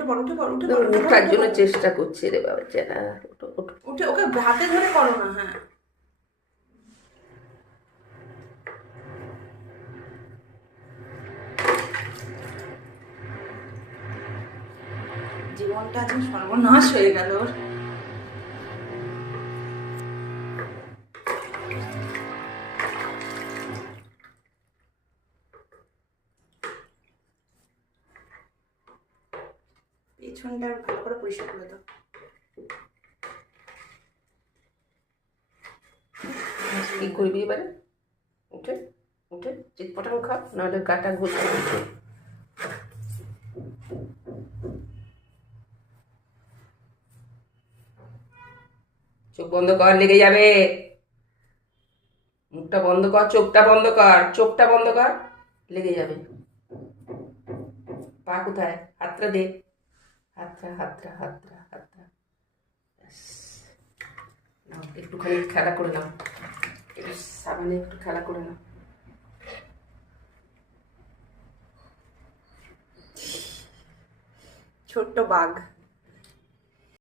উঠে পড় উঠে পড় উঠে তো পড় উঠে উঠার পড়, জন্য চেষ্টা করছে রে বাবা চেনা। ওঠো ওঠো। উঠে ওকে হাতে ধরে করো না। হ্যাঁ, জীবনটা আজ সর্বনাশ হয়ে গেল ওর। পেছনটা ভালো করে পরিষ্কার করে দাও। কি করবি এবারে? উঠে উঠে চিৎপটাং খা, নাহলে গাটা ঘুরতে দিচ্ছে। চোখ বন্ধ কর, লেগে যাবে। মুখটা বন্ধ কর, চোখটা বন্ধ কর, চোখটা বন্ধ কর, লেগে যাবে। পা কোথায়? হাতটা দে, হাতটা হাতটা হাতটা হাতটা। ব্যাস। নাও একটুখানি খেলা করে নাও, একটু সামনে একটু খেলা করে নাও। ছোট্ট বাঘ।